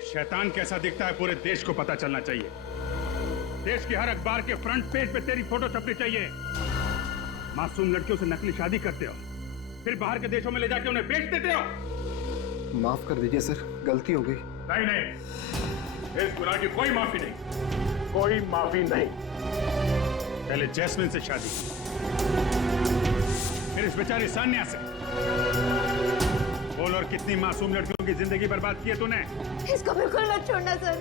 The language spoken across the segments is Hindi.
एक शैतान कैसा दिखता है पूरे देश को पता चलना चाहिए। देश की हर अखबार के फ्रंट पेज पे तेरी फोटो छपनी चाहिए। मासूम लड़कियों से नकली शादी करते हो, फिर बाहर के देशों में ले जाके उन्हें बेच देते हो। माफ कर दीजिए सर, गलती हो गई। नहीं नहीं, इस गुनाह की कोई माफी नहीं, कोई माफी नहीं। पहले जैस्मिन से शादी की, फिर इस बेचारी सान्या से। बोल, और कितनी मासूम लड़कियों की जिंदगी बर्बाद की है तूने। इसको बिल्कुल मत छोड़ना सर।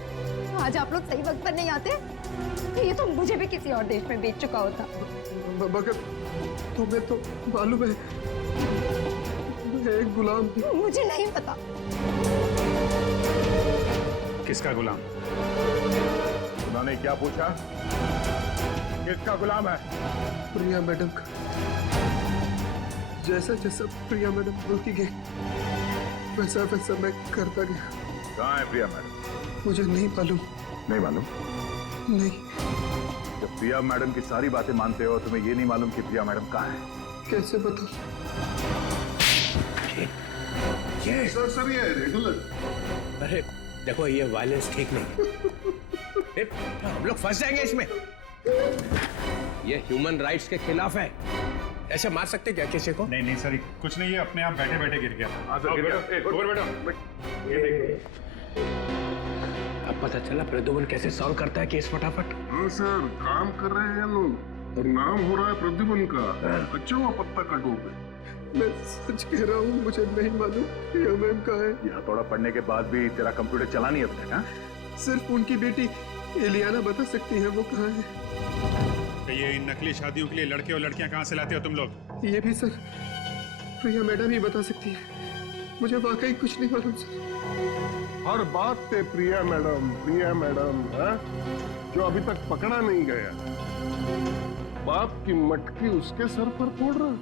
आज आप लोग सही वक्त पर नहीं आते तो ये तो मुझे भी किसी और देश में बेच चुका होता। मगर तुम्हें तो मालूम है मैं एक गुलाम हूँ। मुझे नहीं पता। किसका गुलाम? उन्होंने क्या पूछा? किसका गुलाम है? प्रिया मैडम का। जैसा जैसा प्रिया मैडम बोलती गई वैसा वैसा मैं करता गया। कहाँ है प्रिया मैडम? मुझे नहीं मालूम। नहीं मालूम? नहीं। जब प्रिया मैडम की सारी बातें मानते हो, तुम्हें ये नहीं मालूम कि प्रिया मैडम कहाँ है? कैसे बताऊं? सर ये रेगुलर। अरे देखो, ये वायलेंस ठीक नहीं। हम लोग फंस जाएंगे इसमें। ये ह्यूमन राइट्स के खिलाफ है। ऐसे मार सकते क्या किसी को? नहीं नहीं सर, कुछ नहीं है, अपने आप बैठे बैठे गिर गया। अब पता चला प्रद्युमन कैसे सॉल्व करता है केस फटाफट। हाँ सर, काम कर रहे हैं लोग और नाम हो रहा है प्रद्युमन का। अच्छा हुआ पत्ता कटो पे। मैं सच कह रहा हूँ, मुझे नहीं मालूम प्रिया मैम कहाँ है। यह थोड़ा पढ़ने के बाद भी तेरा कंप्यूटर चला नहीं अब तक? हाँ, सिर्फ उनकी बेटी एलियाना बता सकती है वो कहाँ है। ये इन नकली शादियों के लिए लड़के और लड़कियां कहाँ से लाते हो तुम लोग? ये भी सर प्रिया मैडम ही बता सकती है। मुझे वाकई कुछ नहीं मालूम सर। हर बात पे प्रिया मैडम है, जो अभी तक पकड़ा नहीं गया। बाप की मटकी उसके सर पर फोड़ रहा।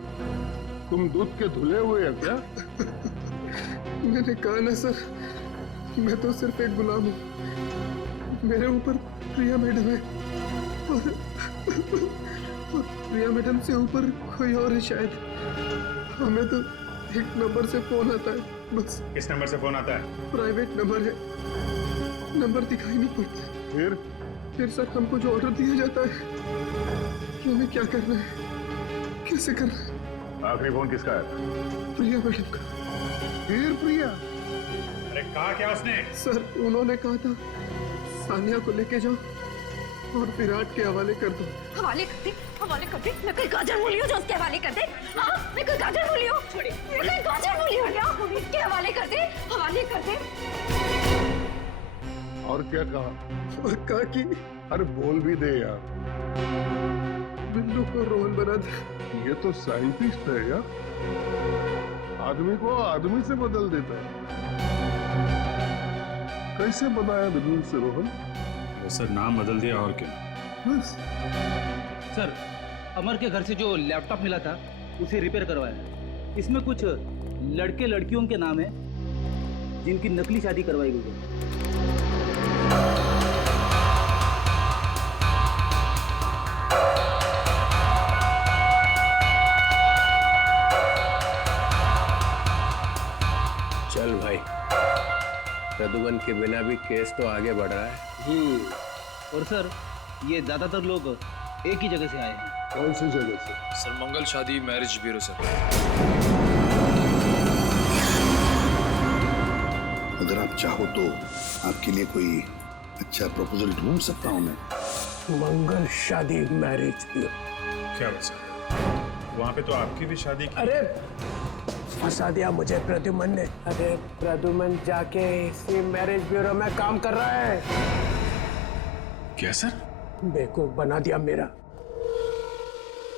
तुम दूध के धुले हुए हैं क्या? मैंने कहा ना सर, मैं तो सिर्फ एक गुलाम हूँ। मेरे ऊपर प्रिया मैडम है और प्रिया मैडम से ऊपर कोई और है शायद। हमें तो एक नंबर से फोन आता है बस। किस नंबर से फोन आता है? प्राइवेट नंबर है, नंबर दिखाई नहीं पड़ता। फिर सर हमको जो ऑर्डर दिया जाता है कि हमें क्या करना है, कैसे करना है। आखिरी फोन किसका है? प्रिया मैडम का। फिर प्रिया? अरे कहा क्या उसने? सर उन्होंने कहा था सानिया को लेके जाओ और विराट के हवाले कर दो। हवाले कर दे? मैं कोई गाजर मूली हूँ जो उसके हवाले कर दे? हाँ, मैं कोई गाजर मूली हूँ? छोड़िए, मैं कोई गाजर मूली हूँ क्या? इसके हवाले कर दे। और क्या कहा? और कहा कि अरे बोल भी दे यार। बिल्लू को रोहन बना दे। ये तो साइंटिस्ट है यार, आदमी को आदमी से बदल देता है। कैसे बनाया बिल्लू से रोहन? सर नाम बदल दिया और क्या। बस। सर अमर के घर से जो लैपटॉप मिला था उसे रिपेयर करवाया। इसमें कुछ लड़के लड़कियों के नाम है जिनकी नकली शादी करवाई गई है। चल भाई, प्रद्युमन के बिना भी केस तो आगे बढ़ रहा है। और सर ये ज्यादातर लोग एक ही जगह से आए हैं। कौन सी जगह से? सर मंगल शादी मैरिज ब्यूरो से। अगर आप चाहो तो आपके लिए कोई अच्छा प्रपोजल ढूंढ सकता हूँ मैं। मंगल शादी मैरिज ब्यूरो? क्या वैसा? वहाँ पे तो आपकी भी शादी की। अरे फंसा दिया मुझे प्रद्युमन ने। अरे प्रद्युमन जाके इसी मैरिज ब्यूरो में काम कर रहा है। क्या सर? बेवकूफ बना दिया मेरा।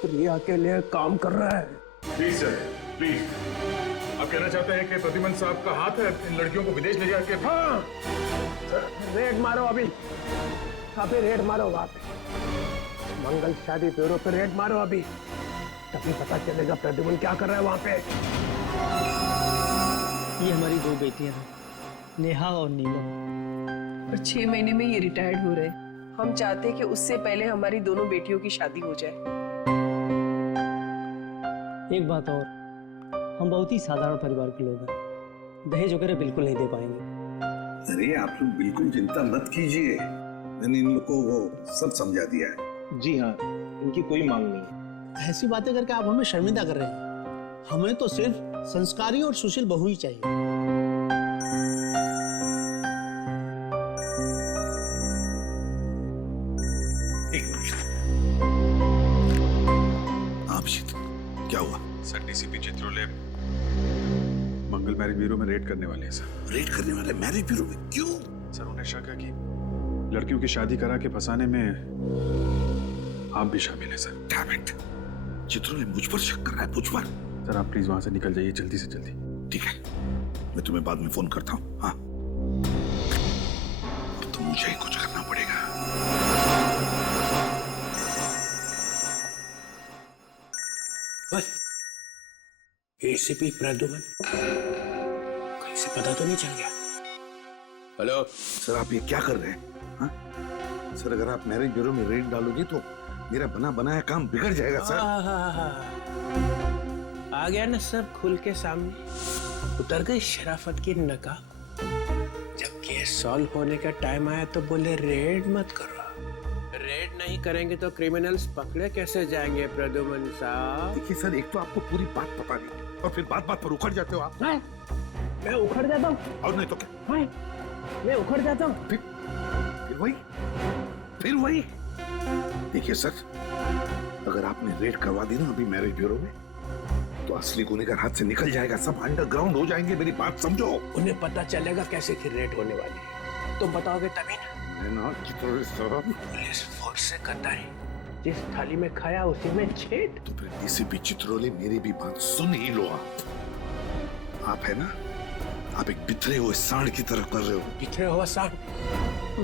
प्रिया के लिए काम कर रहा है। Please sir, please. आप कहना चाहते हैं कि प्रद्युमन साहब का हाथ है इन लड़कियों को विदेश ले जाके? हाँ, रेड मारो अभी रेड मारो वहां पे। मंगल शादी ब्यूरो पे रेड मारो अभी, तभी पता चलेगा प्रद्युमन क्या कर रहा है वहां पे। ये हमारी दो बेटियां हैं, नेहा और नीलम। और 6 महीने में ये रिटायर्ड हो रहे हैं। हम चाहते हैं कि उससे पहले हमारी दोनों बेटियों की शादी हो जाए। एक बात और, हम बहुत ही साधारण परिवार के लोग हैं, दहेज वगैरह बिल्कुल नहीं दे पाएंगे। अरे आप लोग बिल्कुल चिंता मत कीजिए, मैंने इन लोग को वो सब समझा दिया है। जी हाँ, इनकी कोई मांग नहीं है। ऐसी बातें करके आप हमें शर्मिंदा कर रहे हैं। हमें तो सिर्फ संस्कारी और सुशील बहू ही चाहिए। एक मिनट। अभिजीत, क्या हुआ? सर डीसीपी चित्रोले मंगल मैरिज ब्यूरो में रेड करने वाले हैं सर। रेड करने वाले मैरिज ब्यूरो में? क्यों? सर उन्हें शक है कि लड़कियों की शादी करा के फंसाने में आप भी शामिल हैं सर। डैम इट, चित्रोले मुझ पर शक कर रहा है, मुझ पर। सर आप प्लीज वहां से निकल जाइए जल्दी से जल्दी। ठीक है, मैं तुम्हें बाद में फोन करता हूँ। हाँ, अब तो मुझे ही कुछ करना पड़ेगा। एसीपी प्रद्युमन, कहीं से पता तो नहीं चल गया? हेलो सर, आप ये क्या कर रहे हैं? हाँ? सर अगर आप मैरिज ब्यूरो में रेड डालोगे तो मेरा बना बनाया काम बिगड़ जाएगा सर। आ गया ना सब खुल के सामने, उतर गई शराफत की नकाब। जब केस सॉल्व होने का टाइम आया तो बोले रेड मत करो। रेड नहीं करेंगे तो क्रिमिनल्स पकड़े कैसे जाएंगे प्रद्युमन साहब? देखिए सर, एक तो आपको पूरी बात पता नहीं और फिर बात बात पर उखड़ जाते हो आप। मैं उखड़ जाता हूँ? और नहीं तो क्या? मैं उखड़ जाता हूँ? फिर वही। देखिए सर, अगर आपने रेड करवा दी ना अभी मैरिज ब्यूरो में तो असली गुनहगार हाथ से निकल जाएगा, सब अंडरग्राउंड हो जाएंगे। मेरी बात समझो। उन्हें पता चलेगा कैसे कि रेड होने वाली है, तुम बताओगे तभी ना। पुलिस फोर्स से गद्दारी, जिस थाली में खाया उसी में छेद। तो फिर डीसीपी चित्रोले मेरी भी बात सुन ही लो। आप है ना, आप एक बिखरे हुए सांड की तरह कर रहे हो। बिखरे हुआ सांड?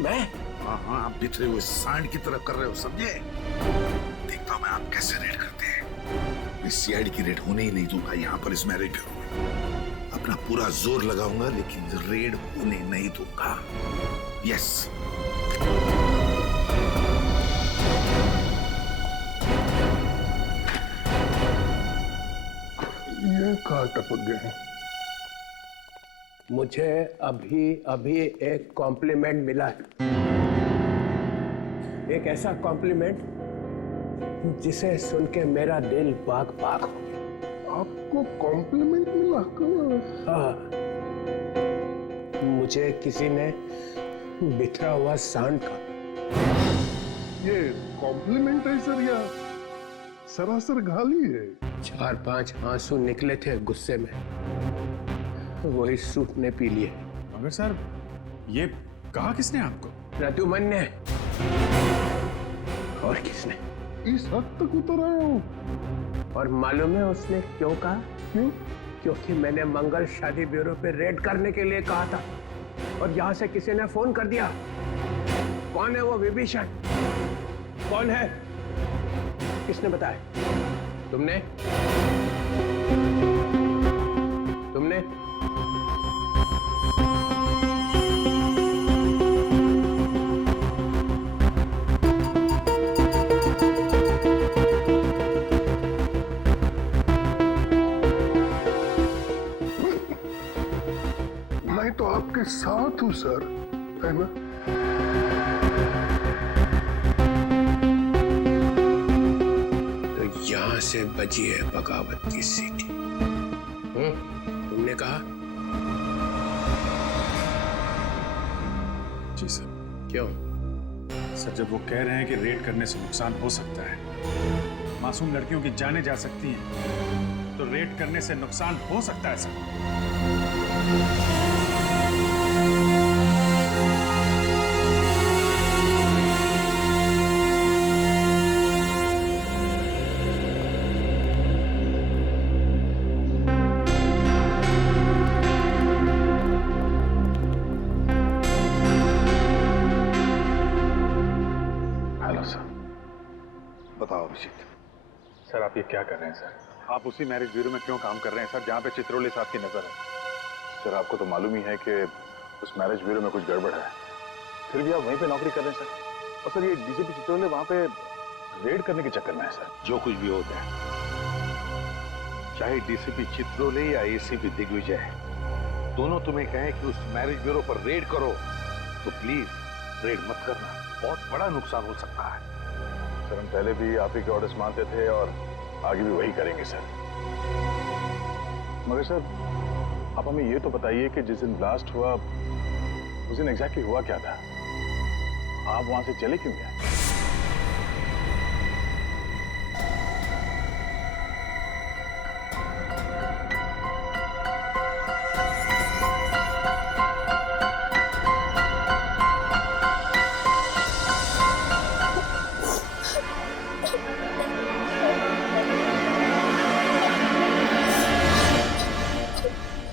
मैं? हाँ, आप बिखरे हुए सांड की तरह कर रहे हो, समझे? देखता हूँ मैं आप कैसे रेड करते हैं। मैं सीआईडी की रेड होने ही नहीं दूंगा यहाँ पर इस मैरिज ब्यूरो में। अपना पूरा जोर लगाऊंगा लेकिन रेड होने नहीं दूंगा। यस। ये कहाँ टपक गए? मुझे अभी अभी एक कॉम्प्लीमेंट मिला है, एक ऐसा कॉम्प्लीमेंट जिसे सुन के मेरा दिल बाग बाग हो गया। आपको कॉम्प्लीमेंट मिला? हाँ, मुझे किसी ने बिखरा हुआ सांड का। ये कॉम्प्लीमेंट है सर या सरासर गाली है? 4-5 आंसू निकले थे गुस्से में, वही सूप ने पी लिए। मगर सर ये कहा किसने आपको? प्रद्युमन ने। और किसने? इस हद तक उतर आए हो? और मालूम है उसने क्यों कहा? क्यों? क्योंकि मैंने मंगल शादी ब्यूरो पे रेड करने के लिए कहा था और यहाँ से किसी ने फोन कर दिया। कौन है वो विभीषण? कौन है? किसने बताया? तुमने? तुमने? मैं तो आपके साथ हूं सर, है ना? तो यहां से बजी है बगावत की सीटी। तुमने कहा? जी सर। क्यों? सर जब वो कह रहे हैं कि रेड करने से नुकसान हो सकता है, मासूम लड़कियों की जानें जा सकती हैं, तो रेड करने से नुकसान हो सकता है सर। Hello sir. बताओ अभिजीत। सर आप ये क्या कर रहे हैं सर? आप उसी मैरिज ब्यूरो में क्यों काम कर रहे हैं सर जहाँ पे चित्रोले साहब की नजर है? सर आपको तो मालूम ही है कि उस मैरिज ब्यूरो में कुछ गड़बड़ है, फिर भी आप वहीं पे नौकरी कर रहे हैं सर। और सर ये डीसीपी चित्रोले वहां पे रेड करने के चक्कर में है सर। जो कुछ भी होता है, चाहे डीसीपी चित्रोले या एसीपी दिग्विजय, दोनों तुम्हें कहें कि उस मैरिज ब्यूरो पर रेड करो तो प्लीज रेड मत करना, बहुत बड़ा नुकसान हो सकता है। सर हम पहले भी आप ही के ऑर्डर्स मानते थे और आगे भी वही करेंगे सर। मगर सर आप हमें ये तो बताइए कि जिस दिन ब्लास्ट हुआ उस दिन एग्जैक्टली हुआ क्या था? आप वहां से चले क्यों गए?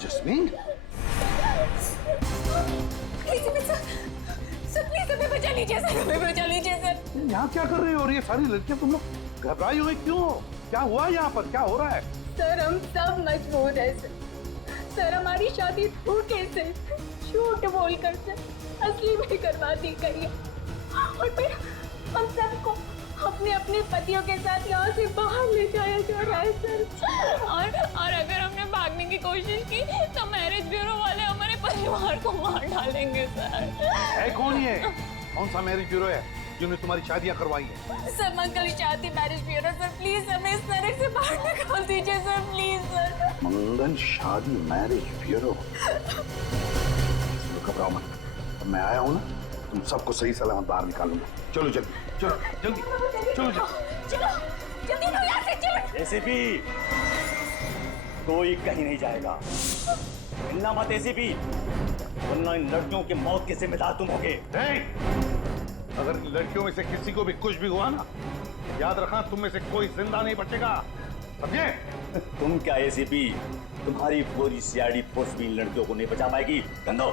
जस्मीन, यहाँ क्या कर रही हो? और ये सारी लड़कियां तुम लोग घबराई हुई क्यों? क्या हुआ यहाँ पर? क्या हो रहा है? सर हम सब मजबूर हैं सर। सर हमारी शादी धोखे से, झूठ बोलकर से असली में करवा दी गई है और फिर हम सबको अपने अपने पतियों के साथ यहाँ से बाहर ले जाया जा रहा है सर। और अगर हमने भागने की कोशिश की तो मैरिज ब्यूरो वाले हमारे परिवार को मार डालेंगे सर। है कौन ये? कौन सा मैरिज ब्यूरो है जिन्होंने तुम्हारी शादियां करवाई है? सर मंगल शादी मैरिज ब्यूरो सर, प्लीज हमें इस तरह से बाहर निकाल दीजिए सर, प्लीज सर। मंगल शादी मैरिज ब्यूरो? घबराओ मत, अब मैं आया हूँ ना, तुम सबको सही सलामत बाहर निकालूंगा। चलो जल्दी, चलो जल्दी, चलो जल्दी यहाँ से चलो। एसीपी कोई कहीं नहीं जाएगा, मिलना मत एसीपी, वरना इन लड़कियों की मौत के जिम्मेदार तुम होगे। अगर इन लड़कियों में से किसी को भी कुछ भी हुआ ना, याद रखना तुम में से कोई जिंदा नहीं बचेगा, समझे? तुम क्या एसीपी, तुम्हारी पूरी सीआईडी फोर्स भी इन लड़कियों को नहीं बचा पाएगी। गंदो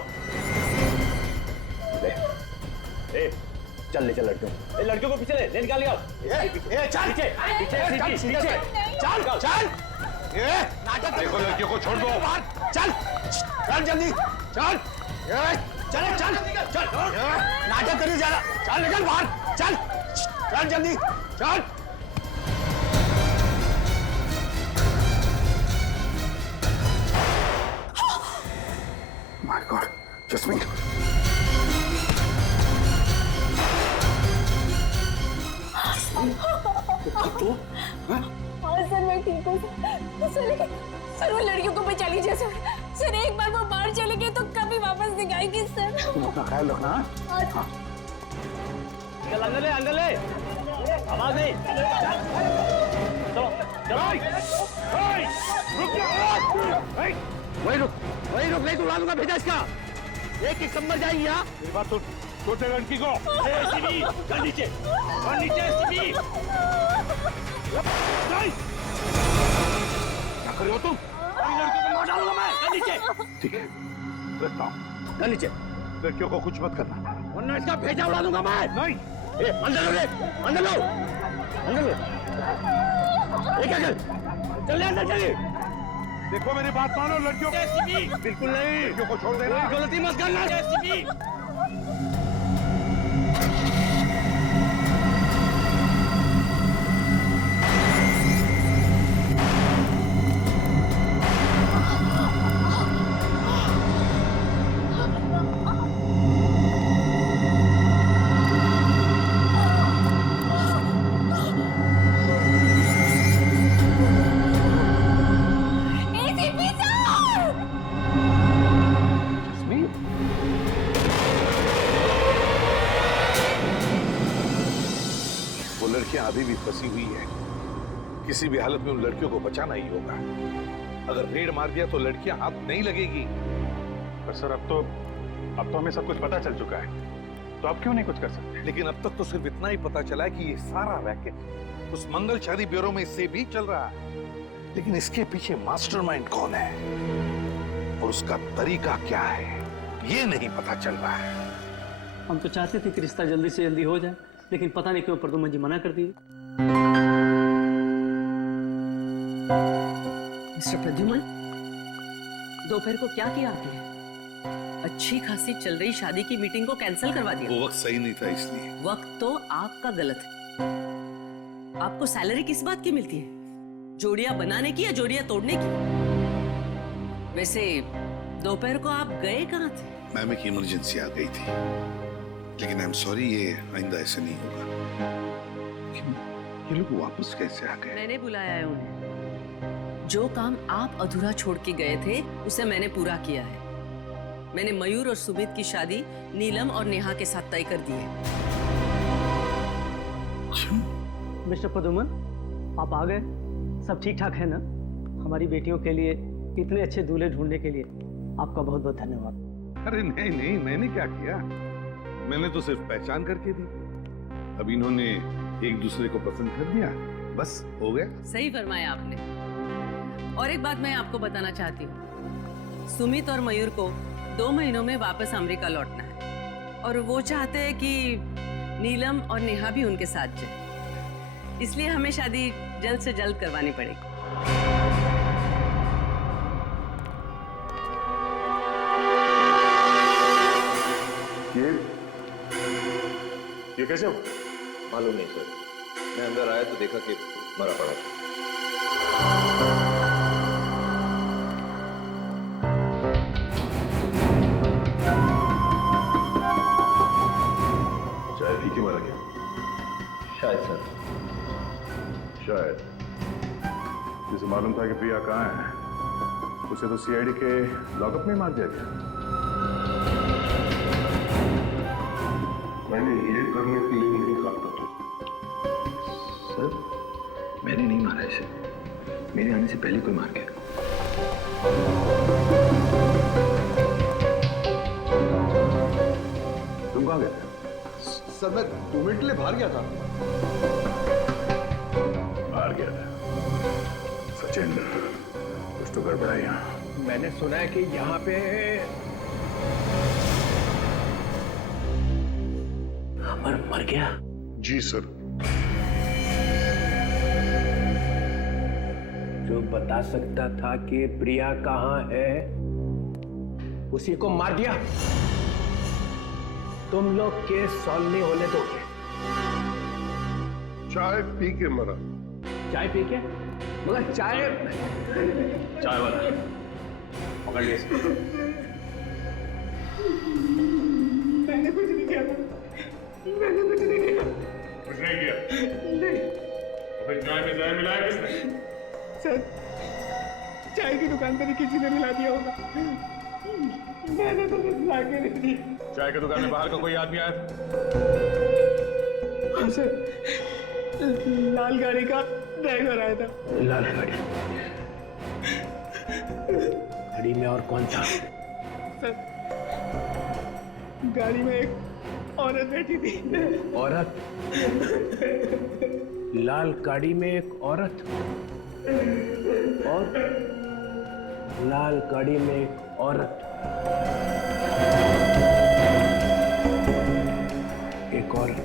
चल ले, चल लड़कियों को पीछे ले निकाल चल पीछे पीछे चल। देखो लड़कियों को छोड़ दो, चल चल जल्दी चल, चल चल चल, नाटक करने जा रहा, चल निकल बाहर, चल चल जल्दी चल। माय गॉड, जस्मीन हाँ सर मैं ठीक हूँ सर वो लड़कियों को बचा लीजिए सर। सर एक बार वो बाहर चले गए तो कभी वापस नहीं आएगी सर। तुम अपना ख्याल रखना। हाँ चल अंदर ले आवाज नहीं। चलो वही रुक नहीं तो उड़ा दूंगा, भेजा इसका, एक एक समझ जाएगी। यहाँ मेरी बात सुन, छोटे लड़की को नीचे एसीपी। क्या कर रहे हो तुम? लड़कियों को मार डालूंगा मैं। नीचे ठीक है, रखता हूँ। नीचे लड़कियों को कुछ मत करना, वरना इसका भेजा उड़ा दूंगा मैं। नहीं अंदर लो, क्या चल अंदर चलिए। देखो मेरी बात मानो, लड़कियों को बिल्कुल नहीं, लड़कियों को छोड़ देना। गलती मत करना एसीपी। अभी भी फंसी हुई है, किसी भी हालत में उन लड़कियों को बचाना ही होगा। अगर रेड मार दिया तो लड़कियां हाथ नहीं लगेगी। पर सर अब तो हमें सब कुछ पता चल चुका है, तो आप क्यों नहीं कुछ कर सकते? लेकिन अब तक तो सिर्फ इतना ही पता चला है कि ये सारा रैकेट उस मंगल शादी ब्यूरो में इससे भी चल रहा है, लेकिन इसके पीछे मास्टरमाइंड कौन है और उसका तरीका क्या है, ये नहीं पता चल रहा है। हम तो चाहते थे कि रिश्ता जल्दी से जल्दी हो जाए, लेकिन पता नहीं क्यों प्रदुमन जी मना कर दिए। मिस्टर प्रद्युमन, दोपहर को क्या किया आपने? अच्छी खासी चल रही शादी की मीटिंग को कैंसिल करवा दिया। वो वक्त सही नहीं था इसलिए। वक्त तो आपका गलत है। आपको सैलरी किस बात की मिलती है? जोड़ियां बनाने की या जोड़ियां तोड़ने की? वैसे दोपहर को आप गए कहाँ थे? मैम एक इमरजेंसी आ गई थी, लेकिन आई एम सॉरी, ये आइंदा ऐसे नहीं होगा। ये लोग वापस कैसे आ गए? मैंने बुलाया है उन्हें। जो काम आप अधूरा छोड़ के गए थे उसे मैंने पूरा किया है। मैंने मयूर और सुमित की शादी नीलम और नेहा के साथ तय कर दी है। मिस्टर प्रद्युमन, आप आ गए। सब ठीक ठाक है ना? हमारी बेटियों के लिए इतने अच्छे दूल्हे ढूंढने के लिए आपका बहुत बहुत धन्यवाद। अरे नहीं नहीं, मैंने क्या किया? मैंने तो सिर्फ पहचान करके दी। अब इन्होंने एक दूसरे को पसंद कर दिया, बस हो गया। सही फरमाया आपने। और एक बात मैं आपको बताना चाहती हूँ, सुमित और मयूर को 2 महीनों में वापस अमेरिका लौटना है और वो चाहते हैं कि नीलम और नेहा भी उनके साथ जाए, इसलिए हमें शादी जल्द से जल्द करवानी पड़ेगी। ये कैसे हो? मालूम नहीं सर, मैं अंदर आया तो देखा कि मरा पड़ा था। चाय पी के मारा गया? शायद सर, शायद। जिसे मालूम था कि प्रिया कहाँ है, उसे तो सीआईडी के लॉकअप में मार दिया गया। मैंने ये करने के लिए नहीं कहा था। सर, मैंने नहीं मारा इसे, मेरे आने से पहले कोई मार गया। तुम कहाँ गए थे? सर मैं 2 मिनट के लिए बाहर गया था। बाहर गया था? सचिन, कुछ तो गड़बड़ है यहाँ। मैंने सुना है कि यहाँ पे अमर मर गया। जी सर। जो बता सकता था कि प्रिया कहाँ है, उसी को मार दिया। तुम लोग केस सॉल्व नहीं होने दोगे। चाय पी के मरा। चाय पी के? मगर चाय वाला पकड़ लिया। मैंने कुछ नहीं किया। मैंने कुछ नहीं किया। कुछ नहीं किया? नहीं। तो फिर चाय में जहर मिलाया किसने? सर, चाय की दुकान पर ही किसी ने मिला दिया होगा। मैंने तो कुछ ला के नहीं दी। चाय की दुकान में बाहर का कोई आदमी आया था? हाँ सर, लाल गाड़ी का ड्राइवर आया था। लाल गाड़ी? गाड़ी में और कौन था? सर, गाड़ी में एक औरत बैठी थी। औरत? लाल गाड़ी में एक औरत और लाल गाड़ी में एक औरत, एक औरत।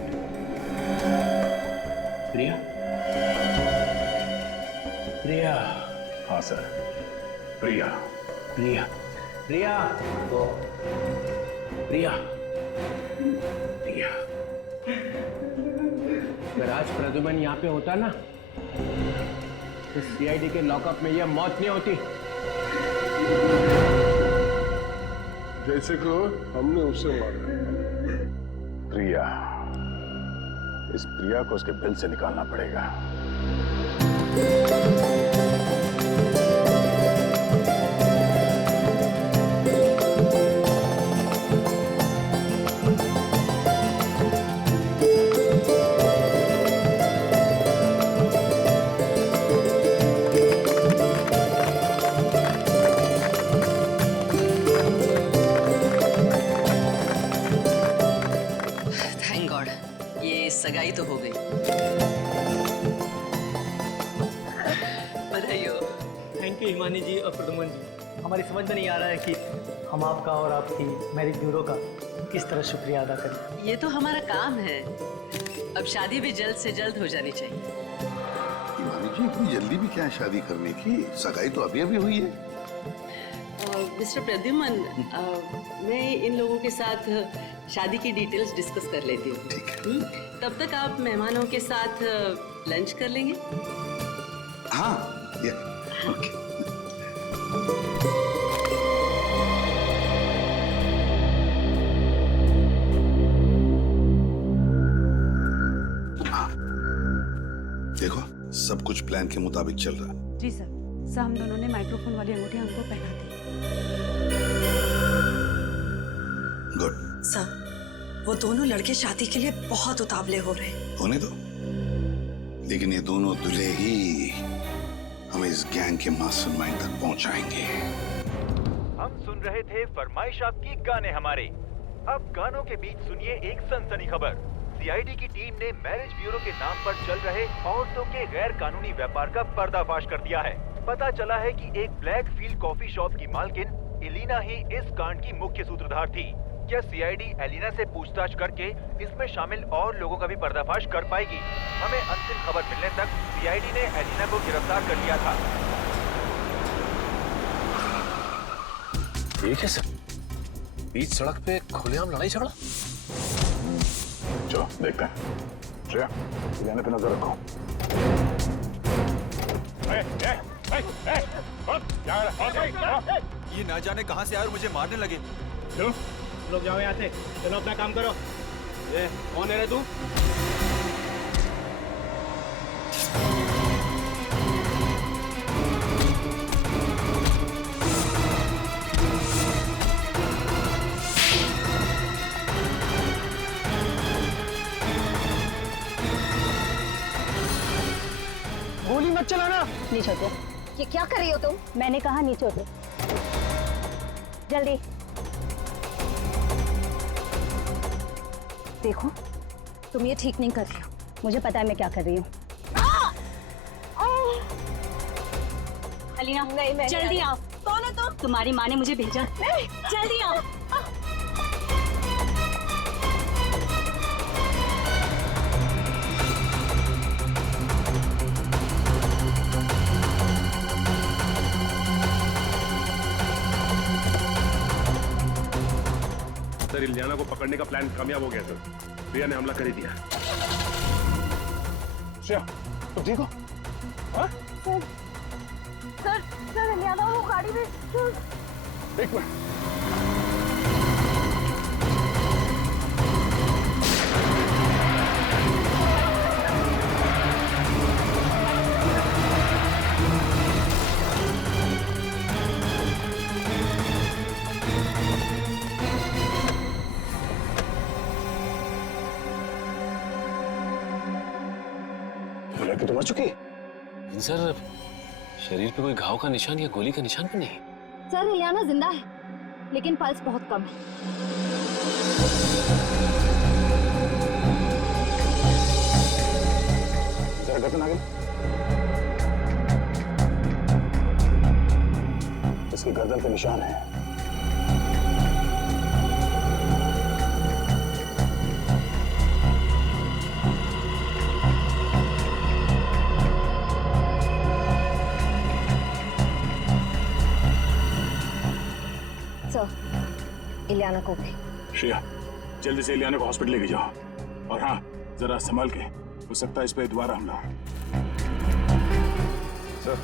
प्रिया? प्रिया? हाँ सर, प्रिया। प्रिया? प्रिया? प्रिया? प्रिया? अगर आज प्रद्युमन यहाँ पे होता ना, तो सीआईडी के लॉकअप में यह मौत नहीं होती। जैसे को हमने उसे मारा। प्रिया, इस प्रिया को उसके बिल से निकालना पड़ेगा। थैंक गॉड, ये सगाई तो हो गई। बधाई हो। थैंक यू हिमानी जी और प्रद्युमन जी। हमारी समझ में नहीं आ रहा है कि हम आपका और आपकी मैरिज ब्यूरो का किस तरह शुक्रिया अदा करें। ये तो हमारा काम है। अब शादी भी जल्द से जल्द हो जानी चाहिए। हिमानी जी, इतनी जल्दी भी क्या है शादी करने की? सगाई तो अभी अभी हुई है। मिस्टर प्रद्युमन, मैं इन लोगों के साथ शादी की डिटेल्स डिस्कस कर लेती हूँ। तब तक आप मेहमानों के साथ लंच कर लेंगे? हाँ, ओके। सब कुछ प्लान के मुताबिक चल रहा है। जी सर। सर हम दोनों ने माइक्रोफोन वाली अंगूठी हमको पहना दी। गुड। सर वो दोनों लड़के शादी के लिए बहुत उतावले हो रहे हैं। होने दो, लेकिन ये दोनों दूल्हे ही हमें इस गैंग के मास्टरमाइंड तक पहुंचाएंगे। हम सुन रहे थे फरमाइश आपकी गाने हमारे। अब गानों के बीच सुनिए एक सनसनी खबर। सीआईडी की टीम ने मैरिज ब्यूरो के नाम पर चल रहे औरतों के गैर कानूनी व्यापार का पर्दाफाश कर दिया है। पता चला है कि एक ब्लैक फील्ड कॉफी शॉप की मालकिन एलिना ही इस कांड की मुख्य सूत्रधार थी। क्या सीआईडी एलिना से पूछताछ करके इसमें शामिल और लोगों का भी पर्दाफाश कर पाएगी? हमें अंतिम खबर मिलने तक सीआईडी ने एलिना को गिरफ्तार कर लिया था। ये कैसे? बीच सड़क पे खुलेआम लड़ाई झगड़ा? चलो देखते हैं। श्रेया, इलियाना पे नजर रखो। ये ना जाने कहां से आए और मुझे मारने लगे। चलो लोग जाओ यहाँ से। चलो अपना काम करो। ये कौन है रे तू? गोली मत चलाना। नीचे उतरो। ये क्या कर रही हो तुम? मैंने कहा नीचे उतरो। जल्दी। देखो तुम ये ठीक नहीं कर रही हो। मुझे पता है मैं क्या कर रही हूँ। अलीना जल्दी आओ। कौन है तुम? तुम्हारी माँ ने मुझे भेजा। जल्दी आओ। सर, इलियाना को पकड़ने का प्लान कामयाब हो गया सर। प्रिया ने हमला कर ही दिया। श्रेया, तुम ठीक हो? हाँ? सर इलियाना वो गाड़ी में। एक मिनट। लड़की तो मर चुकी है। सर, शरीर पे कोई घाव का निशान या गोली का निशान भी नहीं। सर इलियाना जिंदा है, लेकिन पल्स बहुत कम है। जरा गर्दन आगे। इसकी गर्दन पे निशान है। इलियाना को भी। श्रेया, जल्दी से इलियाना को हॉस्पिटल लेके जाओ। और हाँ, जरा संभाल के। हो सकता है इस पे दोबारा हमला। सर,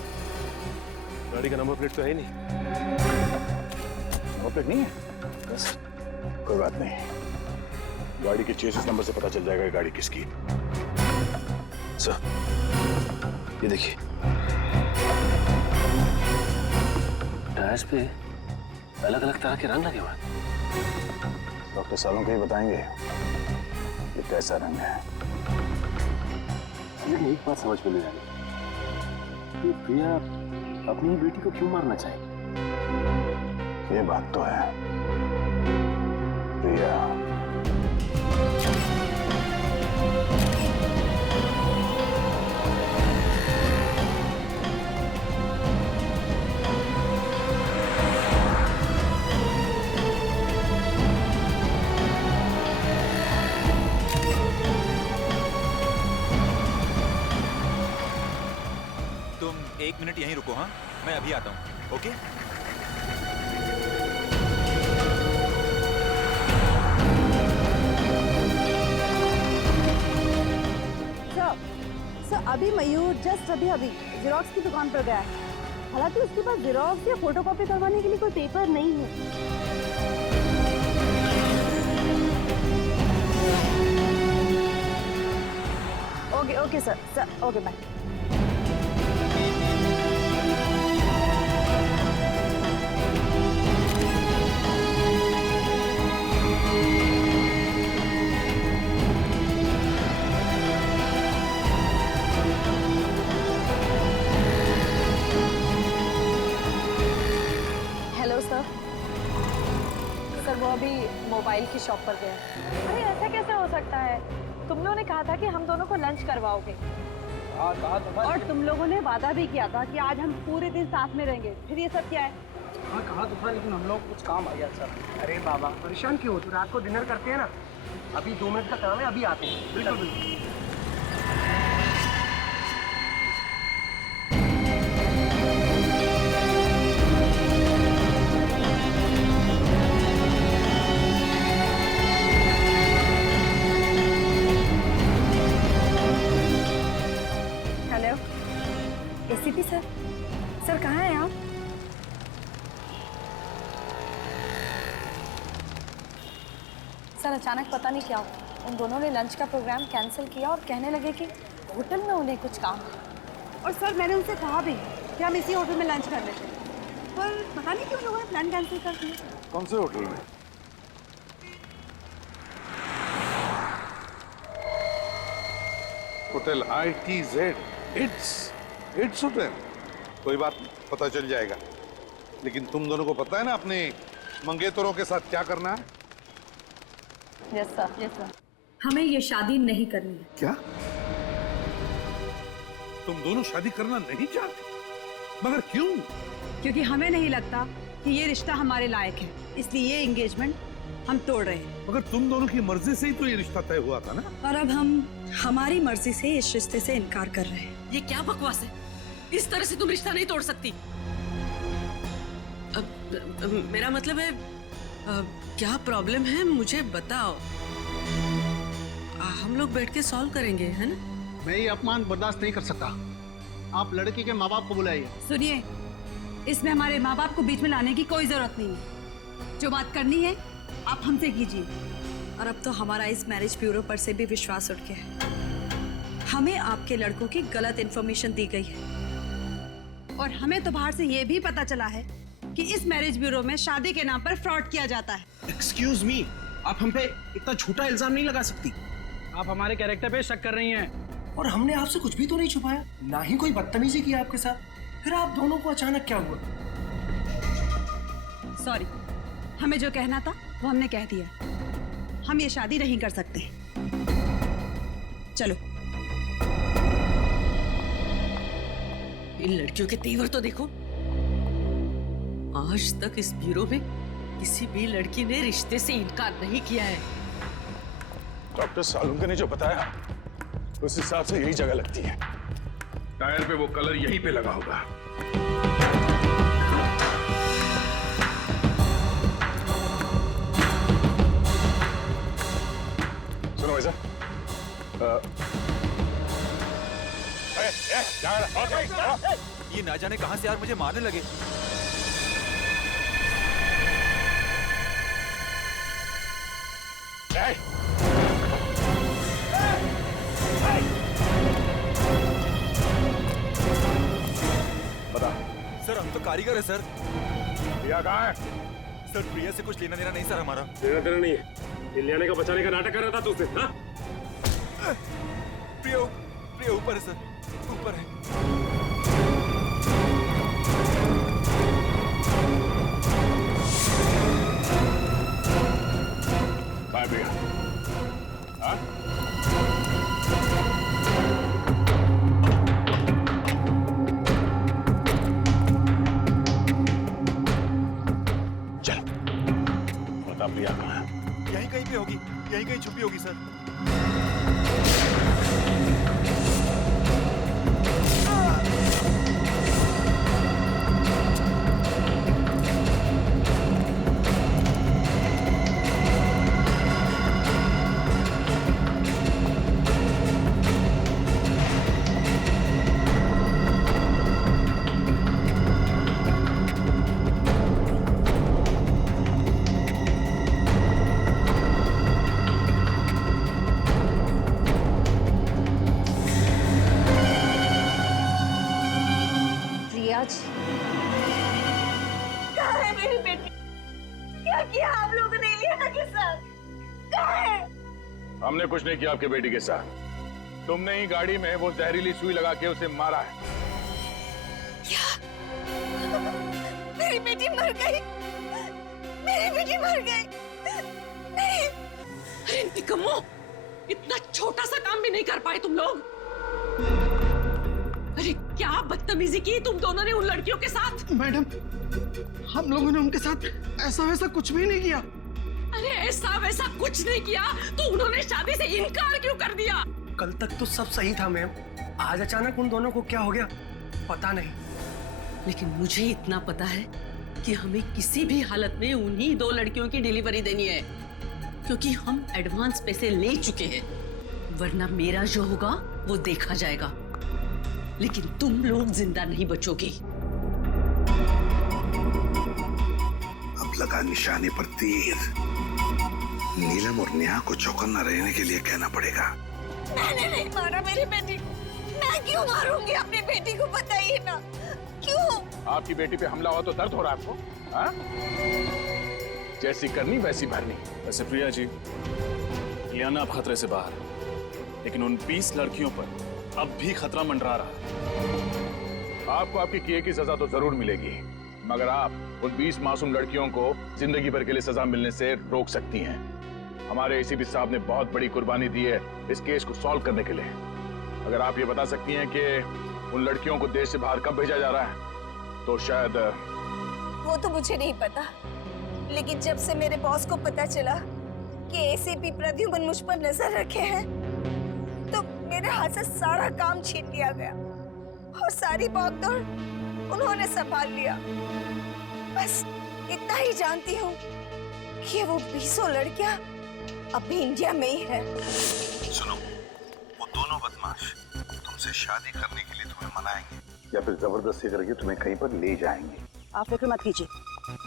गाड़ी का नंबर प्लेट तो है नहीं। नंबर प्लेट नहीं है? बस कोई बात नहीं, गाड़ी के चेसिस नंबर से पता चल जाएगा ये गाड़ी किसकी। सर, ये देखिए, टायर्स पे अलग अलग तरह के रंग लगे हुए हैं। डॉक्टर सालों के ही बताएंगे ये कैसा रंग है। लेकिन एक बात समझ में नहीं आ रही कि प्रिया अपनी ही बेटी को क्यों मारना चाहिए? ये बात तो है। प्रिया एक मिनट यहीं रुको। हाँ, मैं अभी आता हूँ। ओके? सर अभी मयूर जस्ट अभी जेरोक्स की दुकान पर गया है। हालांकि उसके पास जेरोक्स या फोटोकॉपी करवाने के लिए कोई पेपर नहीं है। Okay sir okay bye. Mobile की शॉप पर गए। अरे ऐसा कैसे हो सकता है? तुम लोगों ने कहा था कि हम दोनों को लंच करवाओगे। और तुम लोगों ने वादा भी किया था कि आज हम पूरे दिन साथ में रहेंगे। फिर ये सब क्या है? हाँ कहा तो था, लेकिन हम लोग कुछ काम आ गया सर। अरे बाबा परेशान क्यों हो? तो रात को डिनर करते हैं ना, अभी 2 मिनट का काम है, अभी आते हैं। बिल्कुल बिल्कुल। हेलो एसीपी सर, सर कहाँ हैं आप? सर अचानक पता नहीं क्या हुआ, उन दोनों ने लंच का प्रोग्राम कैंसिल किया और कहने लगे कि होटल में उन्हें कुछ काम है। और सर मैंने उनसे कहा भी कि हम इसी होटल में लंच कर लेते, पर पता नहीं क्यों लोगों ने प्लान कैंसिल कर दिया। कौन से होटल में? Hotel ITZ। It's hotel. कोई बात नहीं, पता चल जाएगा। लेकिन तुम दोनों को पता है ना अपने मंगेतरों के साथ क्या करना है? Yes sir. हमें ये शादी नहीं करनी है। क्या तुम दोनों शादी करना नहीं चाहते? मगर क्यों? क्योंकि हमें नहीं लगता कि ये रिश्ता हमारे लायक है, इसलिए ये एंगेजमेंट हम तोड़ रहे हैं। मगर तुम दोनों की मर्जी से ही तो ये रिश्ता तय हुआ था ना। और अब हम हमारी मर्जी से इस रिश्ते से इनकार कर रहे हैं। ये क्या बकवास है? इस तरह से तुम रिश्ता नहीं तोड़ सकती। मेरा मतलब है क्या प्रॉब्लम है मुझे बताओ। हम लोग बैठ के सॉल्व करेंगे, है ना? मैं ये अपमान बर्दाश्त नहीं कर सकता। आप लड़की के माँ बाप को बुलाइए। सुनिए, इसमें हमारे माँ बाप को बीच में लाने की कोई जरूरत नहीं है। जो बात करनी है आप हमसे कीजिए। और अब तो हमारा इस मैरिज ब्यूरो पर से भी विश्वास उठ गया है। हमें आपके लड़कों की गलत इन्फॉर्मेशन दी गई है और हमें तो बाहर से ये भी पता चला है कि इस मैरिज ब्यूरो में शादी के नाम पर फ्रॉड किया जाता है। एक्सक्यूज मी, आप हम पे इतना झूठा इल्जाम नहीं लगा सकती। आप हमारे कैरेक्टर पे शक कर रही हैं। और हमने आपसे कुछ भी तो नहीं छुपाया, ना ही कोई बदतमीजी की आपके साथ। फिर आप दोनों को अचानक क्या हुआ? सॉरी, हमें जो कहना था वो हमने कह दिया। हम ये शादी नहीं कर सकते। चलो। इन लड़कियों के तेवर तो देखो। आज तक इस ब्यूरो में किसी भी लड़की ने रिश्ते से इनकार नहीं किया है। डॉक्टर सालुंके ने जो बताया उस हिसाब से यही जगह लगती है। टायर पे वो कलर यहीं पे लगा होगा। सुनो वैसा, ये ना जाने कहां से यार मुझे मारने लगे। बता। सर हम तो कारीगर है सर। प्रिया कहाँ है? सर प्रिया से कुछ लेना देना नहीं सर हमारा। लेना देना नहीं है। इलियाना का बचाने का नाटक कर रहा था तुझसे, हाँ? प्रिया ऊपर है सर, ऊपर है। बाय प्रिया। हाँ? चल, बता प्रिया कहाँ है? यहीं कहीं पे होगी, यहीं कहीं छुपी होगी सर। कहाँ है मेरी बेटी? क्या किया आप लोगों ने इलियाना के साथ? कहाँ है? हमने कुछ नहीं किया आपके बेटी के साथ। तुमने ही गाड़ी में वो जहरीली सुई लगा के उसे मारा है। क्या? मेरी बेटी मर गई? मेरी बेटी मर गई? नहीं, निकम्मो, इतना छोटा सा काम भी नहीं कर पाए तुम लोग। अरे क्या बदतमीजी की तुम दोनों ने उन लड़कियों के साथ। मैडम, हम लोगों ने उनके साथ ऐसा वैसा कुछ भी नहीं किया। अरे ऐसा वैसा कुछ नहीं किया तो उन्होंने शादी से इनकार क्यों कर दिया? कल तक तो सब सही था मैम, आज अचानक उन दोनों को क्या हो गया पता नहीं। लेकिन मुझे इतना पता है कि हमें किसी भी हालत में उन्हीं 2 लड़कियों की डिलीवरी देनी है, क्योंकि हम एडवांस पैसे ले चुके हैं, वरना मेरा जो होगा वो देखा जाएगा, लेकिन तुम लोग जिंदा नहीं बचोगे। अब लगा निशाने पर तीर। नीलम और नेहा को चौकन्ना रहने के लिए कहना पड़ेगा। मैंने नहीं मारा मेरी बेटी, मैं क्यों मारूंगी अपनी बेटी को, बताइए ना क्यों? आपकी बेटी पे हमला हुआ तो दर्द हो रहा है आपको? हाँ? जैसी करनी वैसी भरनी। वैसे प्रिया जी, लियाना अब खतरे से बाहर, लेकिन उन 20 लड़कियों पर अब भी खतरा मंडरा रहा है। आपको आपकी किए की सजा तो जरूर मिलेगी, मगर आप उन 20 मासूम लड़कियों को जिंदगी भर के लिए सजा मिलने से रोक सकती हैं। हमारे एसीपी साहब ने बहुत बड़ी कुर्बानी दी है इस केस को सॉल्व करने के लिए। अगर आप ये बता सकती हैं कि उन लड़कियों को देश से बाहर कब भेजा जा रहा है, तो शायद। वो तो मुझे नहीं पता, लेकिन जब से मेरे बॉस को पता चला कि एसीपी प्रद्युमन मुझ पर नजर रखे हैं, तो मेरे हाथ से सारा काम छीन लिया गया और सारी भागदौड़ उन्होंने संभाल लिया। बस इतना ही जानती हूँ कि वो 20 लड़कियां अभी इंडिया में ही है। सुनो, वो दोनों बदमाश तुमसे शादी करने के लिए तुम्हें मनाएंगे या फिर जबरदस्ती करके तुम्हें कहीं पर ले जाएंगे। आप फिक्र मत कीजिए,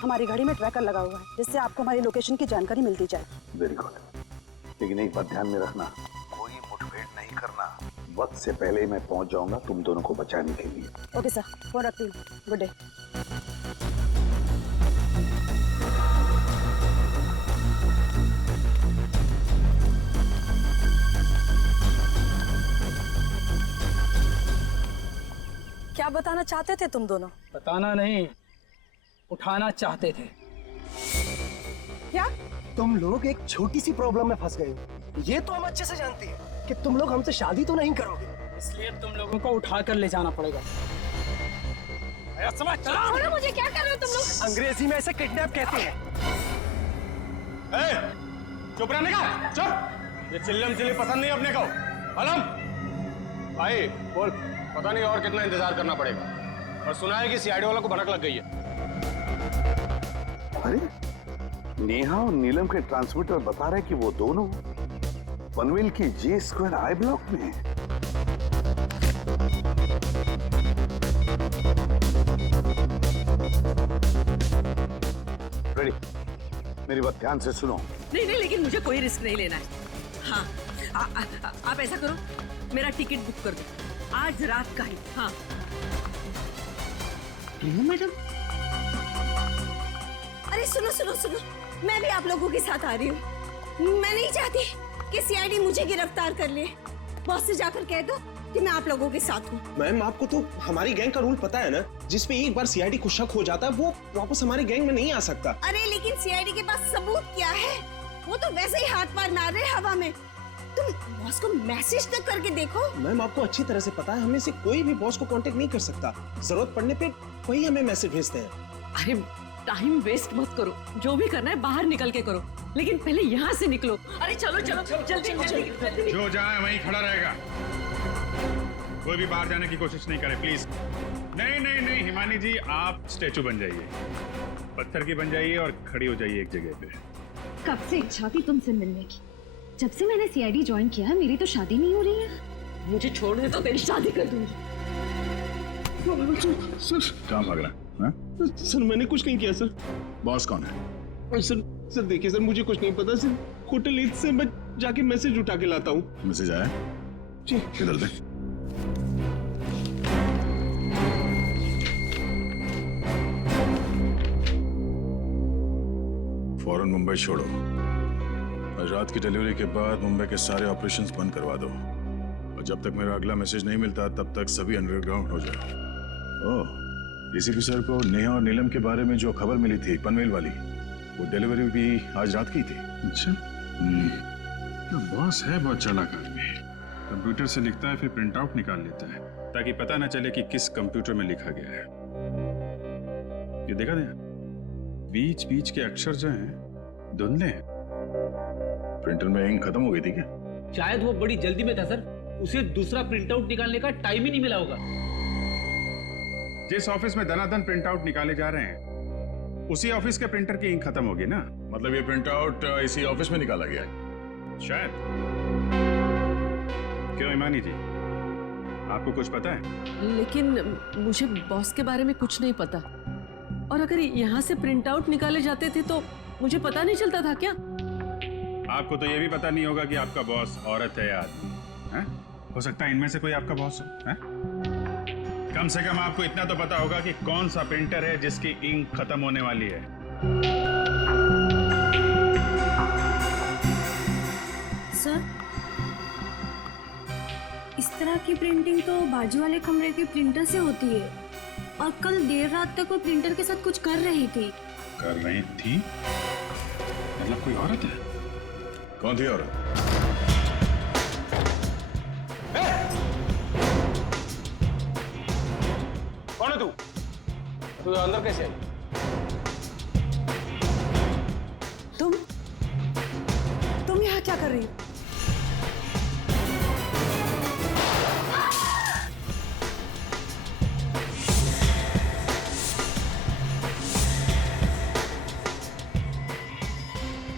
हमारी गाड़ी में ट्रैकर लगा हुआ है जिससे आपको हमारी लोकेशन की जानकारी मिलती जाए। वेरी गुड, लेकिन एक बात ध्यान में रखना, कोई मुठभेड़ नहीं करना। वक्त से पहले मैं पहुंच जाऊंगा तुम दोनों को बचाने के लिए। ओके सर, फोन रखती हूँ। Good day. क्या बताना चाहते थे तुम दोनों? बताना नहीं, उठाना चाहते थे। क्या? तुम लोग एक छोटी सी प्रॉब्लम में फंस गए हो। ये तो हम अच्छे से जानते हैं कि तुम लोग हमसे शादी तो नहीं करोगे, इसलिए तुम लोगों को उठा कर ले जाना पड़ेगा। समझ चलो। मुझे क्या कर रहे हो तुम लोग? अंग्रेजी में ऐसे किडनैप कहते हैं। चुप रहने का, चुप। ये चिल्लम चिल्ली पसंद नहीं अपने को। अलम भाई बोल, पता नहीं और कितना इंतजार करना पड़ेगा, और सुना है कि सीआईडी वालों को भनक लग गई है। अरे नेहा और नीलम के ट्रांसमीटर बता रहे कि वो दोनों पनवेल की J² I ब्लॉक में हैं। रेडी, मेरी बात ध्यान से सुनो। नहीं नहीं, लेकिन मुझे कोई रिस्क नहीं लेना है। हाँ, आप ऐसा करो, मेरा टिकट बुक कर दो आज रात का ही। हाँ मैडम। अरे सुनो सुनो सुनो, मैं भी आप लोगों के साथ आ रही हूँ। मैं नहीं चाहती कि सीआईडी मुझे गिरफ्तार कर ले। बॉस से जाकर कह दो कि मैं आप लोगों के साथ हूँ। मैम, आपको तो हमारी गैंग का रूल पता है ना, जिसपे एक बार सीआईडी को शक हो जाता है वो वापस हमारी गैंग में नहीं आ सकता। अरे लेकिन सीआईडी के पास सबूत क्या है? वो तो वैसे ही हाथ पार मार रहे हवा में। तुम बॉस को मैसेज तक करके देखो। मैम, आपको अच्छी तरह से पता है हमें से कोई भी बॉस को कांटेक्ट नहीं कर सकता। जरूरत पड़ने पे वही हमें मैसेज भेजते हैं। अरे टाइम वेस्ट मत करो, जो भी करना है बाहर निकल के करो, लेकिन पहले यहाँ से निकलो। अरे चलो चलो जल्दी जल्दी। जो जाए वहीं खड़ा रहेगा, कोई भी बाहर जाने की कोशिश नहीं करे प्लीज। नहीं नहीं नहीं हिमानी जी, आप स्टैचू बन जाइए, पत्थर की बन जाइए और खड़ी हो जाइए एक जगह पे। कब से इच्छा थी तुमसे मिलने की, जब से मैंने सीआईडी ज्वाइन किया है मेरी तो शादी नहीं हो रही है। मुझे छोड़ दे तो तेरी शादी कर दूंगी। कहाँ भाग रहा है? सर मैंने कुछ नहीं किया सर। बॉस कौन है? सर देखिए सर, मुझे कुछ नहीं पता। सिर्फ होटल ईद से मैं जाके मैसेज उठा के लाता हूँ। मैसेज आया? जी। इधर दे। फौरन मुंबई छोड़ो। आज रात की डिलीवरी के बाद मुंबई के सारे ऑपरेशंस बंद करवा दो, और जब तक मेरा अगला मैसेज नहीं मिलता तब तक सभी अंडरग्राउंड हो जाओ। ओह, डीसीपी सर को नेहा और नीलम के बारे में जो खबर मिली थी पनवेल वाली, वो डिलीवरी भी आज रात की थी। अच्छा, बॉस है बहुत चालाक आदमी। कंप्यूटर से लिखता है फिर प्रिंट आउट निकाल लेता है ताकि पता न चले कि किस कंप्यूटर में लिखा गया है। ये देखा ना, बीच बीच के अक्षर जो हैं धुंधले हैं। प्रिंटर में इंक खत्म हो गई थी क्या? शायद वो बड़ी जल्दी में था सर, उसे दूसरा प्रिंट आउट निकालने का टाइम ही नहीं मिला होगा। जिस ऑफिस में दनादन प्रिंट आउट निकाले जा रहे हैं उसी ऑफिस के प्रिंटर की इंक खत्म होगी ना। मतलब ये प्रिंट आउट इसी ऑफिस में निकाला गया है? शायद। क्यों इमानी जी, आपको कुछ पता है? लेकिन मुझे बॉस के बारे में कुछ नहीं पता, और अगर यहाँ से प्रिंट आउट निकाले जाते थे तो मुझे पता नहीं चलता था क्या? आपको तो ये भी पता नहीं होगा कि आपका बॉस औरत है या आदमी है? हो सकता है इनमें से कोई आपका बॉस हो है? कम से कम आपको इतना तो पता होगा कि कौन सा प्रिंटर है जिसकी इंक खत्म होने वाली है। सर, इस तरह की प्रिंटिंग तो बाजू वाले कमरे के प्रिंटर से होती है, और कल देर रात तक वो प्रिंटर के साथ कुछ कर रही थी। कर रही थी? मतलब कोई औरत है? कौन थी औरत? कौन है तू? तू अंदर कैसे आई? तुम यहाँ क्या कर रही हो?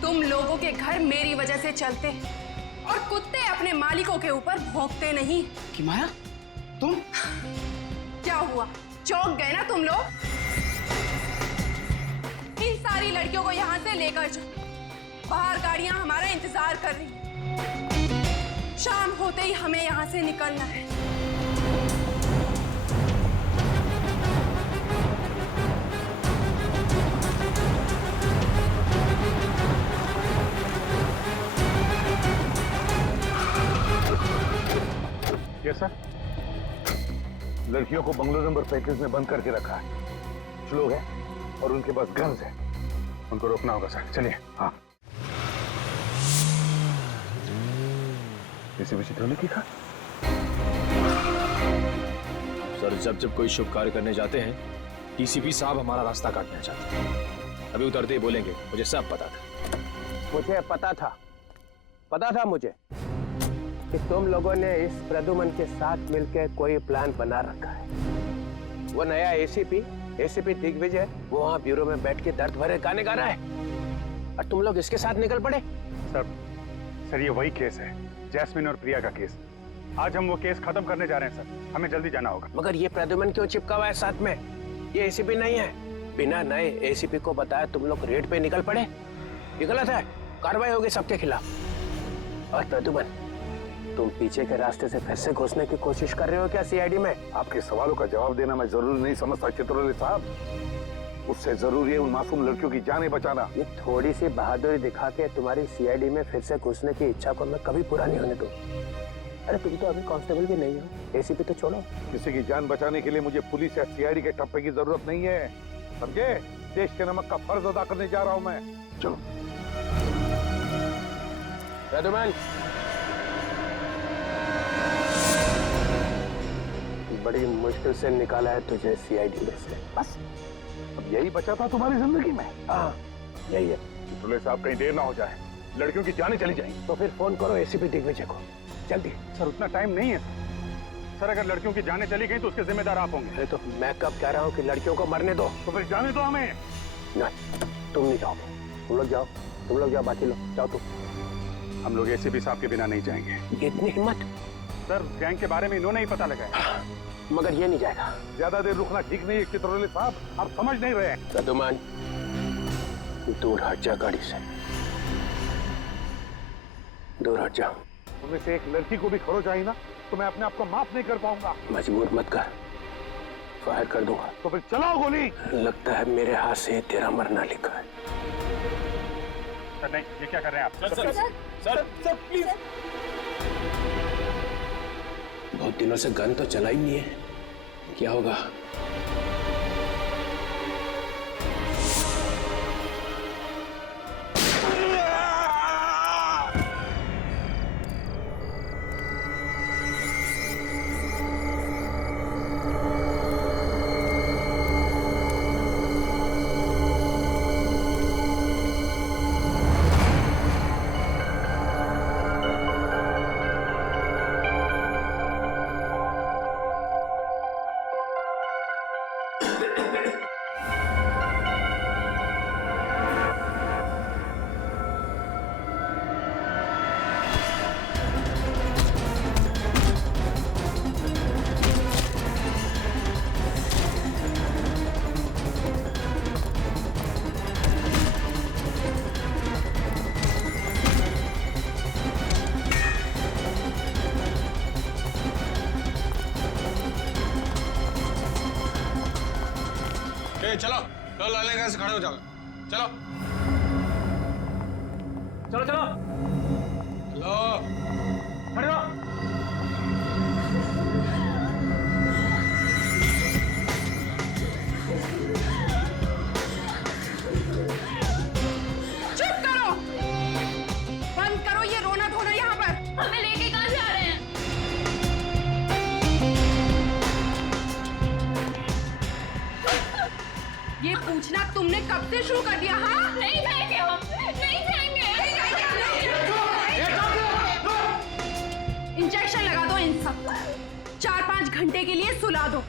तुम लोगों के घर मेरी वजह से चलते और कुत्ते अपने मालिकों के ऊपर भौंकते नहीं। कि माया, तुम क्या हुआ, चौंक गए ना तुम लोग? इन सारी लड़कियों को यहाँ से लेकर जाओ, बाहर गाड़ियां हमारा इंतजार कर रही। शाम होते ही हमें यहाँ से निकलना है। Yes sir. लड़कियों को बंगलो नंबर 35 में बंद करके रखा है। कुछ लोग हैं और उनके पास गन्स हैं। उनको रोकना होगा सर। चलिए। हाँ, इसी वजह से लिखा सर, जब जब कोई शुभ कार्य करने जाते हैं डीसीपी साहब हमारा रास्ता काटना चाहते हैं। अभी उतरते ही बोलेंगे मुझे सब पता था। मुझे पता था मुझे कि तुम लोगों ने इस प्रद्युमन के साथ मिलकर कोई प्लान बना रखा है। वो नया एसीपी दिग्विजय वो वहाँ ब्यूरो में बैठ के दर्द भरे गाने गा रहा है और तुम लोग इसके साथ निकल पड़े। सर ये वही केस है, जैस्मिन और प्रिया का केस। आज हम वो केस खत्म करने जा रहे हैं सर, हमें जल्दी जाना होगा। मगर ये प्रद्युमन क्यों चिपका हुआ है साथ में? ये एसीपी नहीं है। बिना नए एसीपी को बताया तुम लोग रेड पे निकल पड़े। ये गलत है, कार्रवाई होगी सबके खिलाफ। और प्रद्युमन, तुम पीछे के रास्ते से फिर से घुसने की कोशिश कर रहे हो क्या सीआईडी में? आपके सवालों का जवाब देना मैं जरूरी नहीं समझता चित्रले साहब। उससे जरूरी है उन मासूम लड़कियों की जानें बचाना। ये थोड़ी सी बहादुरी दिखा के तुम्हारी सीआईडी में फिर से घुसने की इच्छा को मैं कभी पूरा नहीं होने दूं। अरे तुम तो अभी कांस्टेबल भी नहीं हो, एसीपी तो छोड़ो। किसी की जान बचाने के लिए मुझे पुलिस या सीआईडी के टप्पे की जरूरत नहीं है, समझे? देश के नमक का फर्ज अदा करने जा रहा हूं मैं। चलो। प्रद्युमन, बड़ी मुश्किल से निकाला है तुझे सीआईडी में से। बस अब यही बचा था तुम्हारी जिंदगी में? हाँ, यही है। चित्रले साहब कहीं देर ना हो जाए, लड़कियों की जानें चली जाएंगी। तो फिर फोन करो एसीपी दिग्विजय को, जल्दी। सर उतना टाइम नहीं है सर, अगर लड़कियों की जानें चली गई तो उसके जिम्मेदार आप होंगे। अरे तो मैं कब कह रहा हूँ कि लड़कियों को मरने दो? तो फिर जाने दो हमें। नहीं, तुम नहीं जाओगे। तुम लोग जाओ, बाकी लोग जाओ। तुम हम लोग एसीपी साहब के बिना नहीं जाएंगे। इतनी हिम्मत? सर गैंग के बारे में इन्होंने ही पता लगाया। मगर ये नहीं जाएगा। ज्यादा देर रुकना ठीक नहीं है चित्रले साहब, आप समझ नहीं रहे। प्रद्युमन, दूर हट जा गाड़ी से, दूर हट जा। तुम्हें से एक लड़की को भी खरोच आई ना तो मैं अपने आप को माफ नहीं कर पाऊंगा। मजबूर मत कर, फायर कर दूंगा। तो फिर चलाओ गोली। लगता है मेरे हाथ से तेरा मरना लिखा है। सर नहीं, ये क्या कर रहे हैं आप? Sir please. बहुत दिनों से गन तो चला ही नहीं है, क्या होगा? चलो चलो, लाने का खड़े हो जाओ, चलो चलो चलो चलो, खड़े रहो। चुप करो, बंद करो ये रोना धोना यहाँ पर। हमें लेके कहाँ जा रहे हैं? ये पूछना तुमने कब से शुरू कर दिया? हाँ, नहीं जाएंगे हम, नहीं जाएंगे। इंजेक्शन लगा दो इन सब, 4-5 घंटे के लिए सुला दो।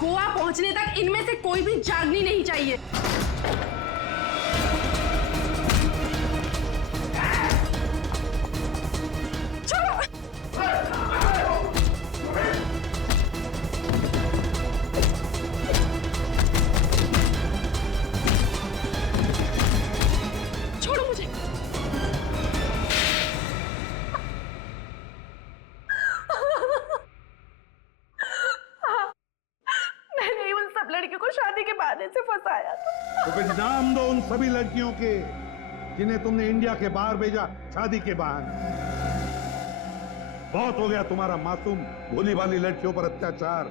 गोवा पहुंचने तक इनमें से कोई भी जागनी नहीं चाहिए। छोड़ो मुझे। मैंने उन सब लड़कियों को शादी के बहाने से फंसाया था। तो फिर नाम दो उन सभी लड़कियों के जिन्हें तुमने इंडिया के बाहर भेजा शादी के बहाने। बहुत हो गया तुम्हारा मासूम भोली भाली लड़कियों पर अत्याचार।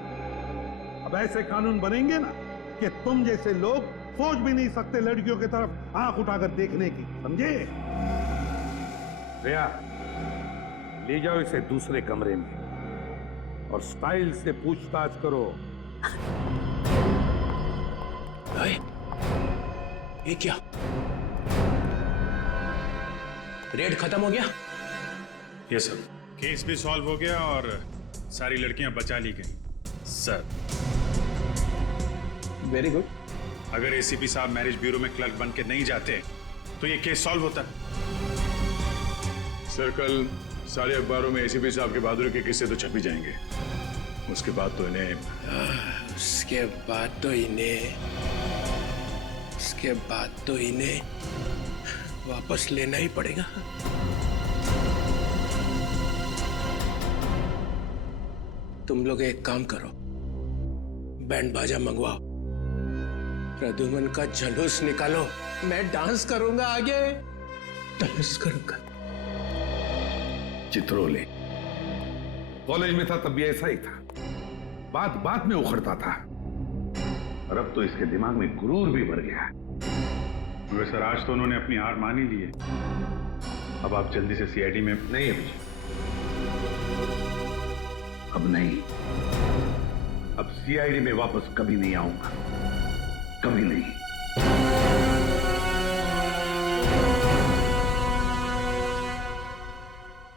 अब ऐसे कानून बनेंगे ना कि तुम जैसे लोग सोच भी नहीं सकते लड़कियों की तरफ आंख उठाकर देखने की, समझे? श्रेया, ले जाओ इसे दूसरे कमरे में और स्टाइल से पूछताछ करो। ये क्या? रेड खत्म हो गया? ये सर, केस भी सॉल्व हो गया और सारी लड़कियां बचा ली गई सर। Very good. अगर एसीपी साहब मैरिज ब्यूरो में क्लर्क बन के नहीं जाते तो ये केस सॉल्व होता। सर, कल सारे अखबारों में एसीपी साहब के बहादुरी के किस्से तो छप ही जाएंगे। उसके बाद तो इन्हें वापस लेना ही पड़ेगा। तुम लोग एक काम करो, बैंड बाजा मंगवाओ, प्रद्युमन का जलूस निकालो, मैं डांस करूंगा, आगे डांस करूंगा। चित्रोले कॉलेज में था तब भी ऐसा ही था, बात बात में उखड़ता था, और अब तो इसके दिमाग में गुरूर भी भर गया। सर, आज तो उन्होंने अपनी हार मान ही ली है। अब आप जल्दी से सीआईडी में। नहीं अभिजीत, अब नहीं। अब सीआईडी में वापस कभी नहीं आऊंगा, कभी नहीं।